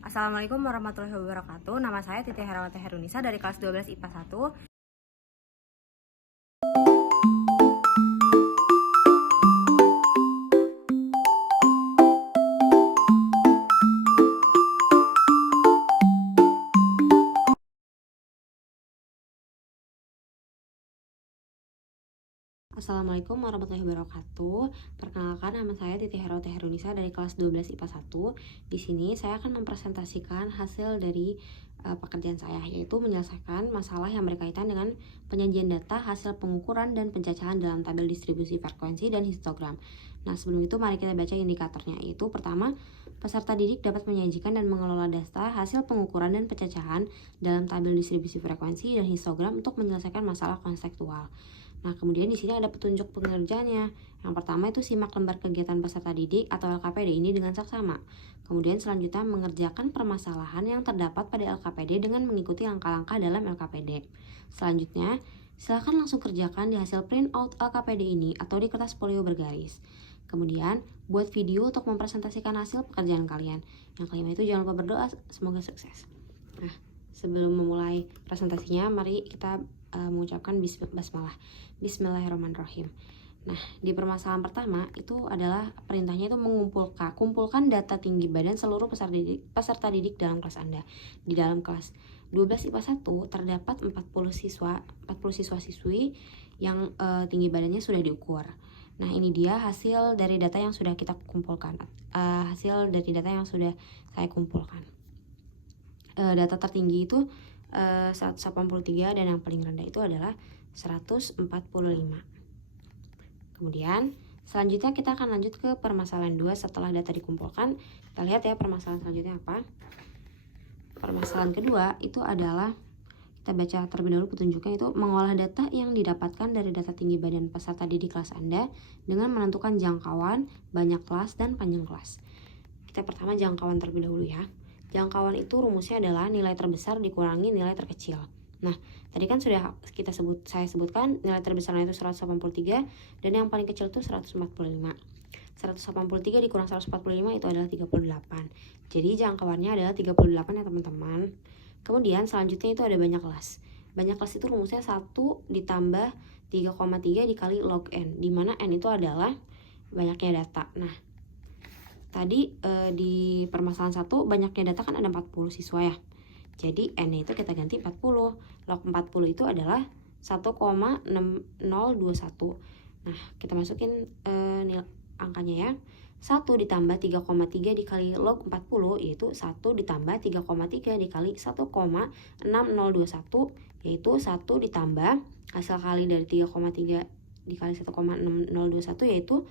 Assalamualaikum warahmatullahi wabarakatuh. Nama saya Titi Herawati Herunisa dari kelas 12 IPA 1. Assalamualaikum warahmatullahi wabarakatuh. Perkenalkan, nama saya Titi Herawati Herunisa dari kelas 12 IPA 1. Di sini saya akan mempresentasikan hasil dari pekerjaan saya, yaitu menyelesaikan masalah yang berkaitan dengan penyajian data hasil pengukuran dan pencacahan dalam tabel distribusi frekuensi dan histogram. Nah, sebelum itu mari kita baca indikatornya, yaitu pertama, peserta didik dapat menyajikan dan mengelola data hasil pengukuran dan pencacahan dalam tabel distribusi frekuensi dan histogram untuk menyelesaikan masalah konseptual. Nah, kemudian di sini ada petunjuk pengerjaannya. Yang pertama itu simak lembar kegiatan peserta didik atau LKPD ini dengan saksama. Kemudian selanjutnya mengerjakan permasalahan yang terdapat pada LKPD dengan mengikuti langkah-langkah dalam LKPD. Selanjutnya, silakan langsung kerjakan di hasil print out LKPD ini atau di kertas folio bergaris. Kemudian, buat video untuk mempresentasikan hasil pekerjaan kalian. Yang kelima itu jangan lupa berdoa, semoga sukses. Nah, sebelum memulai presentasinya, mari kita mengucapkan basmalah. Bismillahirrahmanirrahim. Nah, di permasalahan pertama itu adalah perintahnya itu kumpulkan data tinggi badan seluruh peserta didik dalam kelas Anda. Di dalam kelas 12 IPA 1 terdapat 40 siswa-siswi yang tinggi badannya sudah diukur. Nah, ini dia hasil dari data yang sudah kita kumpulkan. Hasil dari data yang sudah saya kumpulkan. Data tertinggi itu 183 dan yang paling rendah itu adalah 145. Kemudian selanjutnya kita akan lanjut ke permasalahan 2 setelah data dikumpulkan. Kita lihat ya permasalahan selanjutnya apa. Permasalahan kedua itu adalah, kita baca terlebih dahulu petunjuknya, itu mengolah data yang didapatkan dari data tinggi badan peserta didik kelas Anda dengan menentukan jangkauan, banyak kelas, dan panjang kelas. Kita pertama jangkauan terlebih dahulu ya. Jangkauan itu rumusnya adalah nilai terbesar dikurangi nilai terkecil. Nah, tadi kan sudah saya sebutkan nilai terbesarnya itu 183 dan yang paling kecil itu 145. 183 dikurang 145 itu adalah 38. Jadi jangkauannya adalah 38 ya teman-teman. Kemudian selanjutnya itu ada banyak kelas. Banyak kelas itu rumusnya 1 ditambah 3,3 dikali log n, dimana n itu adalah banyaknya data. Nah, tadi di permasalahan 1 banyaknya data kan ada 40 siswa ya. Jadi n itu kita ganti 40. Log 40 itu adalah 1,6021. Nah, kita masukin angkanya ya. 1 ditambah 3,3 dikali log 40 yaitu 1 ditambah 3,3 dikali 1,6021 yaitu 1 ditambah hasil kali dari 3,3 dikali 1,6021 yaitu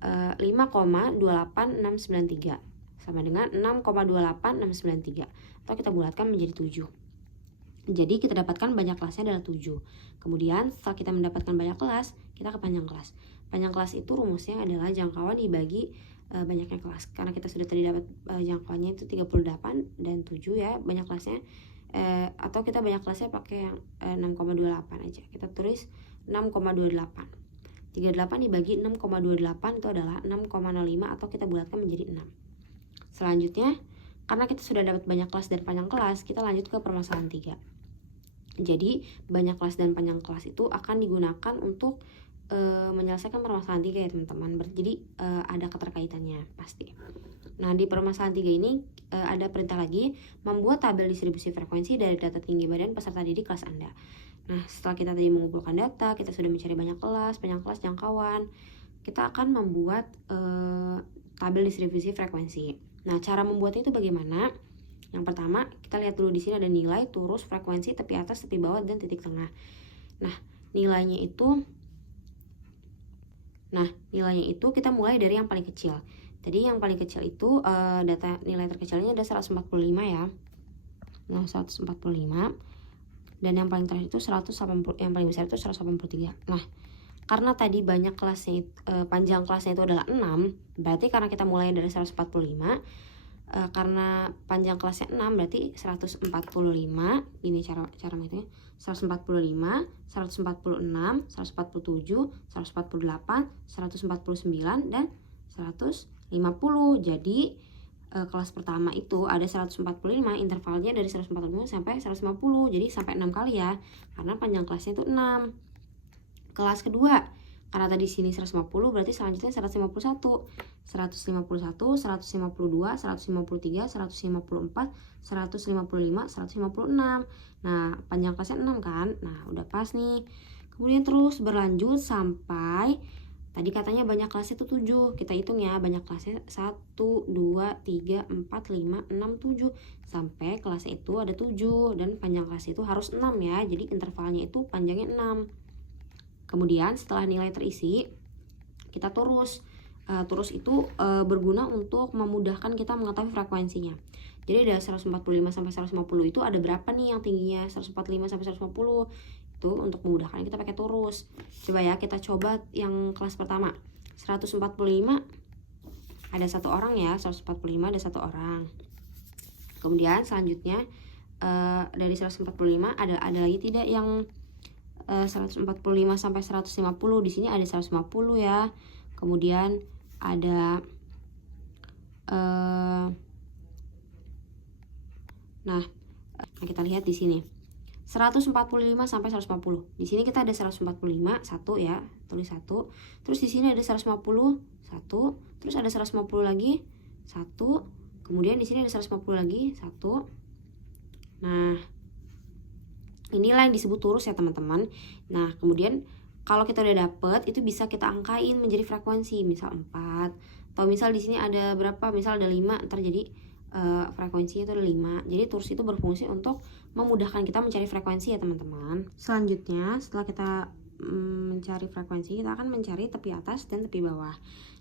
5,28693 sama dengan 6,28693 atau kita bulatkan menjadi 7. Jadi kita dapatkan banyak kelasnya adalah 7. Kemudian setelah kita mendapatkan banyak kelas, kita ke panjang kelas. Panjang kelas itu rumusnya adalah jangkauan dibagi banyaknya kelas. Karena kita sudah tadi dapat jangkauannya itu 38 dan 7 ya, banyak kelasnya atau kita banyak kelasnya pakai yang 6,28 aja. Kita tulis 6,28. 38 dibagi 6,28 itu adalah 6,05 atau kita bulatkan menjadi 6. Selanjutnya, karena kita sudah dapat banyak kelas dan panjang kelas, kita lanjut ke permasalahan 3. Jadi, banyak kelas dan panjang kelas itu akan digunakan untuk menyelesaikan permasalahan 3 ya teman-teman. Jadi, ada keterkaitannya pasti. Nah, di permasalahan 3 ini ada perintah lagi, membuat tabel distribusi frekuensi dari data tinggi badan peserta didik kelas Anda. Nah, setelah kita tadi mengumpulkan data, kita sudah mencari banyak kelas, jangkauan, kita akan membuat tabel distribusi frekuensi. Nah, cara membuatnya itu bagaimana? Yang pertama, kita lihat dulu di sini ada nilai, turus, frekuensi, tepi atas, tepi bawah, dan titik tengah. Nah, nilainya itu kita mulai dari yang paling kecil. Tadi yang paling kecil itu data nilai terkecilnya ada 145 ya. Nah, 145. Dan yang paling terakhir itu 180, yang paling besar itu 183. Nah, karena tadi banyak kelasnya, panjang kelasnya itu adalah 6, berarti karena kita mulai dari 145, karena panjang kelasnya 6 berarti 145, ini cara menghitungnya, 145, 146, 147, 148, 149 dan 150. Jadi kelas pertama itu ada 145, intervalnya dari 145 sampai 150, jadi sampai 6 kali ya, karena panjang kelasnya itu 6. Kelas kedua, karena tadi sini 150, berarti selanjutnya 151, 151, 152, 153, 154, 155, 156. Nah, panjang kelasnya 6 kan? Nah, udah pas nih. Kemudian terus berlanjut sampai tadi katanya banyak kelasnya itu 7. Kita hitung ya, banyak kelasnya 1, 2, 3, 4, 5, 6, 7. Sampai kelasnya itu ada 7 dan panjang kelasnya itu harus 6 ya. Jadi intervalnya itu panjangnya 6. Kemudian setelah nilai terisi, kita turus. Turus itu berguna untuk memudahkan kita mengetahui frekuensinya. Jadi dari 145 sampai 150 itu ada berapa nih yang tingginya 145 sampai 150. Itu untuk memudahkan kita pakai turus. Coba ya, kita coba yang kelas pertama. 145 ada 1 orang ya, 145 ada 1 orang. Kemudian selanjutnya dari 145 ada lagi tidak yang 145 sampai 150. Di sini ada 150 ya. Kemudian ada kita lihat di sini 145 sampai 150. Di sini kita ada 145 1 ya, tulis 1. Terus di sini ada 150 1, terus ada 150 lagi 1. Kemudian di sini ada 150 lagi 1. Nah, inilah yang disebut turus ya teman-teman. Nah, kemudian kalau kita udah dapet, itu bisa kita angkain menjadi frekuensi, misal 4. Atau misal di sini ada berapa? Misal ada 5, ntar jadi frekuensinya itu ada 5. Jadi turus itu berfungsi untuk memudahkan kita mencari frekuensi ya teman-teman. Selanjutnya, setelah kita mencari frekuensi, kita akan mencari tepi atas dan tepi bawah.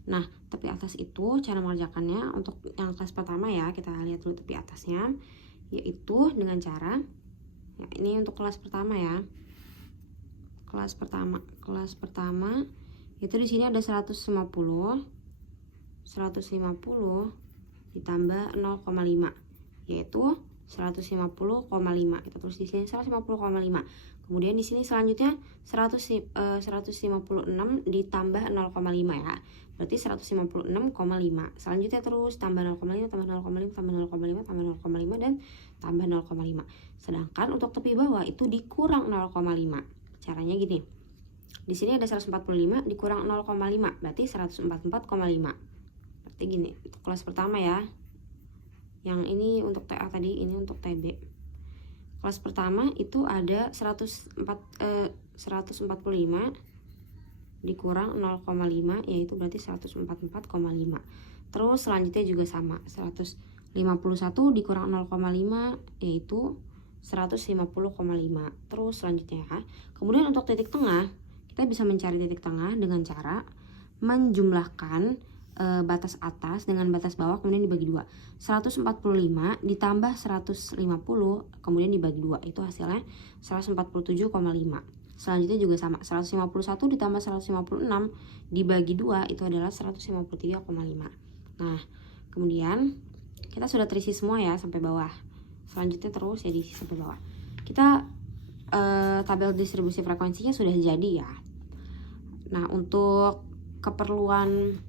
Nah, tepi atas itu cara mengerjakannya untuk yang kelas pertama ya, kita lihat dulu tepi atasnya, yaitu dengan cara ya, ini untuk kelas pertama ya. Kelas pertama itu di sini ada 150 ditambah 0,5 yaitu 150,5. Kita tulis di sini 150,5. Kemudian di sini selanjutnya 156 ditambah 0,5 ya. Berarti 156,5. Selanjutnya terus tambah 0,5 tambah 0,5 tambah 0,5 tambah 0,5 dan tambah 0,5. Sedangkan untuk tepi bawah itu dikurang 0,5. Caranya gini. Di sini ada 145 dikurang 0,5 berarti 144,5. Berarti gini, untuk kelas pertama ya. Yang ini untuk TA tadi, ini untuk TB. Kelas pertama itu ada 145 dikurang 0,5 yaitu berarti 144,5. Terus selanjutnya juga sama, 151 dikurang 0,5 yaitu 150,5. Terus selanjutnya ya. Kemudian untuk titik tengah, kita bisa mencari titik tengah dengan cara menjumlahkan batas atas dengan batas bawah kemudian dibagi 2. 145 ditambah 150 kemudian dibagi 2 itu hasilnya 147,5. Selanjutnya juga sama, 151 ditambah 156 dibagi 2 itu adalah 153,5. Nah, kemudian kita sudah terisi semua ya sampai bawah. Selanjutnya terus ya diisi sampai bawah. Kita tabel distribusi frekuensinya sudah jadi ya. Nah, untuk keperluan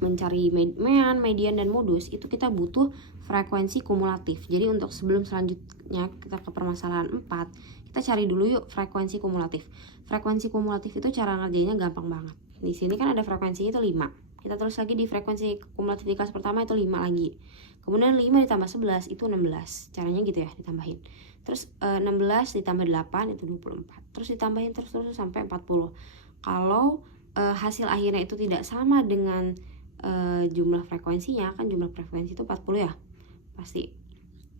mencari median dan modus itu kita butuh frekuensi kumulatif. Jadi untuk sebelum selanjutnya kita ke permasalahan 4, kita cari dulu yuk frekuensi kumulatif. Frekuensi kumulatif itu cara ngerjainnya gampang banget. Di sini kan ada frekuensinya itu 5. Kita terus lagi di frekuensi kumulatif di kelas pertama itu 5 lagi. Kemudian 5 ditambah 11 itu 16. Caranya gitu ya, ditambahin. Terus 16 ditambah 8 itu 24. Terus ditambahin terus sampai 40. Kalau hasil akhirnya itu tidak sama dengan jumlah frekuensinya, kan jumlah frekuensi itu 40 ya pasti.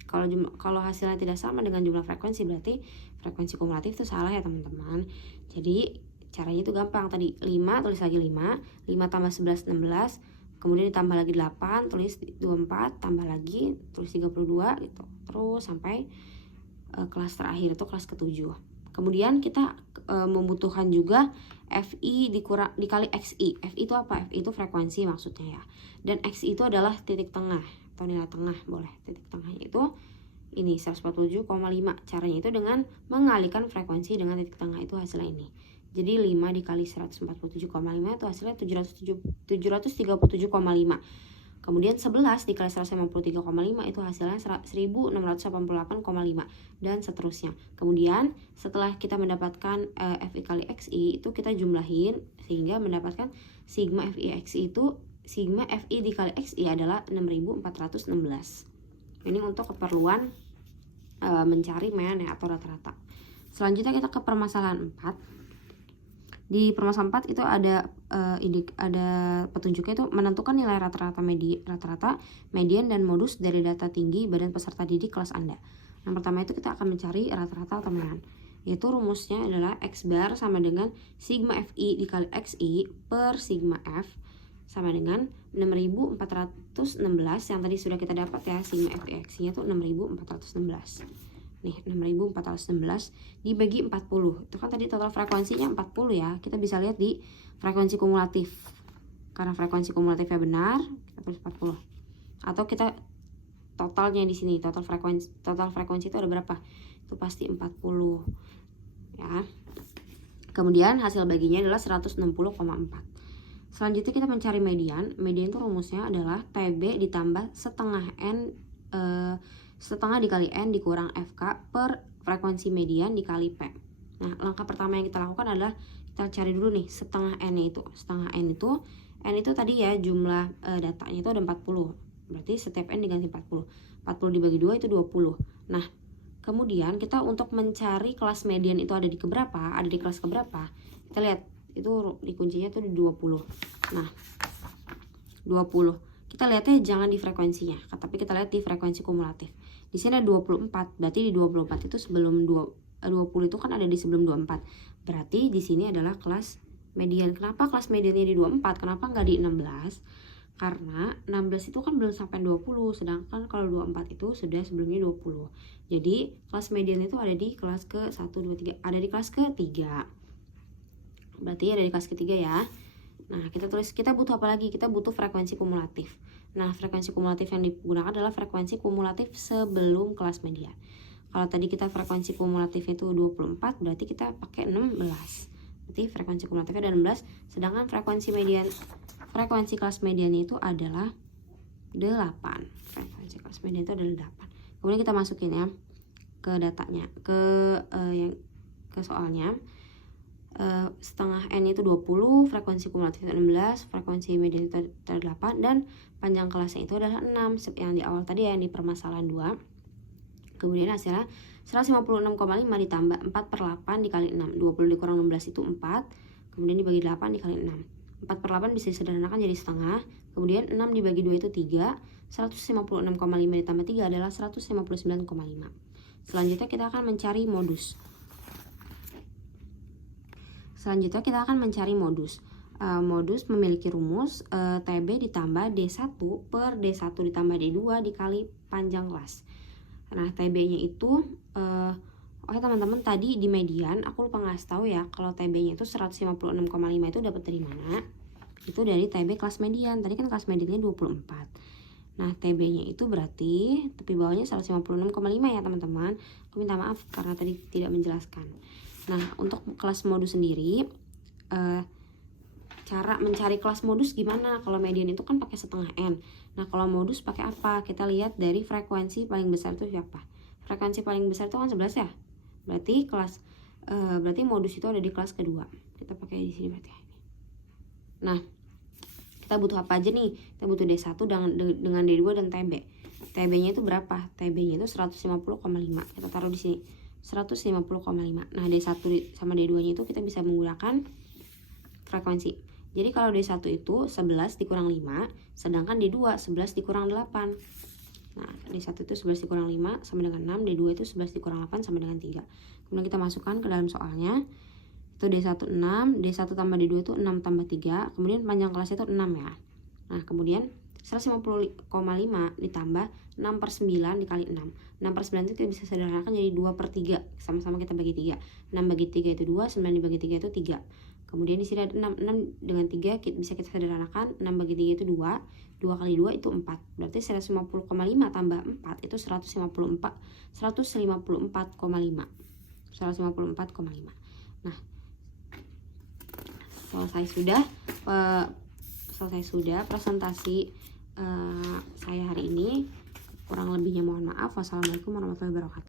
Kalau hasilnya tidak sama dengan jumlah frekuensi berarti frekuensi kumulatif itu salah ya teman-teman. Jadi caranya itu gampang, tadi 5 tulis lagi 5 tambah 11 16, kemudian ditambah lagi 8 tulis 24, tambah lagi tulis 32 gitu terus sampai kelas terakhir itu kelas ke-7. Kemudian kita membutuhkan juga FI dikali XI. FI itu apa? FI itu frekuensi maksudnya ya. Dan XI itu adalah titik tengah atau nilai tengah, boleh. Titik tengahnya itu ini 147,5. Caranya itu dengan mengalihkan frekuensi dengan titik tengah, itu hasilnya ini. Jadi 5 dikali 147,5 itu hasilnya 737,5. Kemudian 11 dikali 153,5 itu hasilnya 1688,5 dan seterusnya. Kemudian setelah kita mendapatkan FI kali XI itu kita jumlahin sehingga mendapatkan sigma FI XI itu sigma FI dikali XI adalah 6416. Ini untuk keperluan mencari mean ya, atau rata-rata. Selanjutnya kita ke permasalahan 4. Di permasalahan 4 itu ada petunjuknya itu menentukan nilai rata-rata median dan modus dari data tinggi badan peserta didik kelas Anda. Yang pertama itu kita akan mencari rata-rata atau median. Yaitu rumusnya adalah X bar sama dengan sigma FI dikali XI per sigma F sama dengan 6416 yang tadi sudah kita dapat ya, sigma FI XI nya itu 6416. Nih 6416 dibagi 40, itu kan tadi total frekuensinya 40 ya, kita bisa lihat di frekuensi kumulatif. Karena frekuensi kumulatifnya benar, kita tulis 40. Atau kita totalnya di sini, total frekuensi itu ada berapa? Itu pasti 40 ya. Kemudian hasil baginya adalah 160,4. Selanjutnya kita mencari median. Median itu rumusnya adalah TB ditambah setengah dikali N dikurang FK per frekuensi median dikali P. Nah, langkah pertama yang kita lakukan adalah kita cari dulu nih setengah N itu. Setengah N itu tadi ya jumlah datanya itu ada 40. Berarti setiap N diganti 40. 40 dibagi 2 itu 20. Nah, kemudian kita untuk mencari kelas median itu ada di keberapa? Ada di kelas keberapa? Kita lihat itu di kuncinya tuh di 20. Nah, 20. Kita lihatnya jangan di frekuensinya, tapi kita lihat di frekuensi kumulatif. Di sini ada 24, berarti di 24 itu sebelum 20 itu kan ada di sebelum 24. Berarti di sini adalah kelas median. Kenapa kelas mediannya di 24? Kenapa nggak di 16? Karena 16 itu kan belum sampai 20, sedangkan kalau 24 itu sudah sebelumnya 20. Jadi kelas median itu ada di kelas ke 1, 2, 3, ada di kelas ke-3. Berarti ada di kelas ketiga ya. Nah, kita butuh apa lagi? Kita butuh frekuensi kumulatif. Nah, frekuensi kumulatif yang digunakan adalah frekuensi kumulatif sebelum kelas median. Kalau tadi kita frekuensi kumulatif itu 24, berarti kita pakai 16. Berarti frekuensi kumulatifnya ada 16, sedangkan frekuensi kelas mediannya itu adalah 8. Frekuensi kelas median itu adalah 8. Kemudian kita masukin ya ke datanya, ke soalnya. Setengah N itu 20, frekuensi kumulatif itu 16, frekuensi median itu 8, dan panjang kelasnya itu adalah 6 yang di awal tadi ya, yang di permasalahan 2. Kemudian hasilnya 156,5 ditambah 4/8 dikali 6. 20 dikurang 16 itu 4, kemudian dibagi 8 dikali 6. 4/8 bisa disederhanakan jadi setengah, kemudian 6 dibagi 2 itu 3, 156,5 ditambah 3 adalah 159,5. Selanjutnya kita akan mencari modus. Modus memiliki rumus TB ditambah D1 per D1 ditambah D2 dikali panjang kelas. Nah, TB-nya itu teman-teman tadi di median aku lupa ngasih tahu ya, kalau TB-nya itu 156,5 itu dapat dari mana? Itu dari TB kelas median. Tadi kan kelas mediannya 24. Nah, TB-nya itu berarti tepi bawahnya 156,5 ya, teman-teman. Aku minta maaf karena tadi tidak menjelaskan. Nah, untuk kelas modus sendiri, cara mencari kelas modus gimana? Kalau median itu kan pakai setengah N. Nah, kalau modus pakai apa? Kita lihat dari frekuensi paling besar itu siapa? Frekuensi paling besar itu kan 11 ya. Berarti modus itu ada di kelas kedua. Kita pakai di sini berarti. Nah, kita butuh apa aja nih? Kita butuh D1 dengan D2 dan TB. TB-nya itu berapa? TB-nya itu 150,5. Kita taruh di sini. 150,5. Nah, D1 sama D2-nya itu kita bisa menggunakan frekuensi. Jadi kalau D1 itu 11 dikurang 5, sedangkan D2 11 dikurang 8. Nah, D1 itu 11 dikurang 5 sama dengan 6, D2 itu 11 dikurang 8 sama dengan 3. Kemudian kita masukkan ke dalam soalnya. Itu D1 6, D1 tambah D2 itu 6 tambah 3, kemudian panjang kelasnya itu 6 ya. Nah, kemudian 150,5 ditambah 6/9 dikali 6. 6/9 itu kita bisa sederhanakan jadi 2/3. Sama-sama kita bagi 3. 6 bagi 3 itu 2, 9 dibagi 3 itu 3. Kemudian di sini ada 6 dengan 3 bisa kita sederhanakan. 6 bagi 3 itu 2. 2 kali 2 itu 4. Berarti 150,5 tambah 4 itu 154,5. 154,5. Nah, selesai sudah presentasi saya hari ini. Kurang lebihnya mohon maaf. Wassalamualaikum warahmatullahi wabarakatuh.